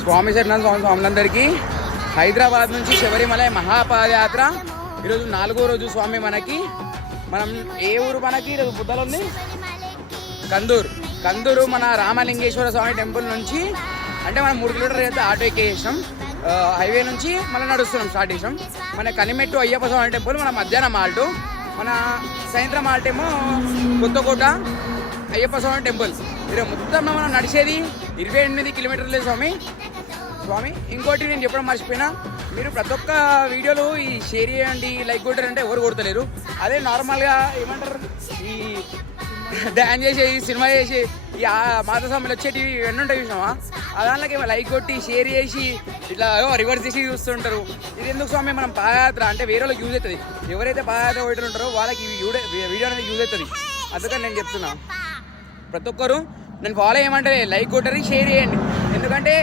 స్వామి శరణం స్వాములందరికీ హైదరాబాద్ నుంచి శబరిమల మహాపాదయాత్ర ఈరోజు 4వ రోజు. స్వామి మనం ఏ ఊరు మనకి ఈరోజు బుద్ధలో ఉంది? కందూరు మన రామలింగేశ్వర స్వామి టెంపుల్ నుంచి అంటే మనం 3 కిలోమీటర్లు అయితే ఆటో ఎక్కేసాం. హైవే నుంచి మళ్ళీ నడుస్తున్నాం, స్టార్ట్ చేసాం. మన కలిమెట్టు అయ్యప్ప స్వామి టెంపుల్ మన మధ్యాహ్నం ఆల్టు, మన సాయంత్రం ఆల్టేమో కొత్తకోట అయ్యప్ప స్వామి టెంపుల్. ఈరోజు మొత్తం మనం నడిచేది 28 కిలోమీటర్లే స్వామి. ఇంకోటి నేను చెప్పడం మర్చిపోయినా, మీరు ప్రతి ఒక్క వీడియోలు ఈ షేర్ చేయండి, లైక్ కొట్టారంటే ఎవరు కొడతలేరు. అదే నార్మల్గా ఏమంటారు, ఈ డ్యాన్స్ చేసి సినిమా చేసి ఈ మాత స్వామిలు వచ్చేటివి ఇవన్నీ ఉంటాయి చూసినావా, ఆ దాంట్లోకి ఏమో లైక్ కొట్టి షేర్ చేసి ఇట్లా రివర్స్ చేసి చూస్తుంటారు. ఇది ఎందుకు స్వామి? మనం పాదయాత్ర అంటే వేరే వాళ్ళకి యూజ్ అవుతుంది. ఎవరైతే పాదయాత్ర పోయిన ఉంటారో వాళ్ళకి వీడియో అనేది యూజ్ అవుతుంది. అందుకని నేను చెప్తున్నా, ప్రతి ఒక్కరు నేను ఫాలో చేయమంటే లైక్ కొట్టరి, షేర్ చేయండి. ఎందుకంటే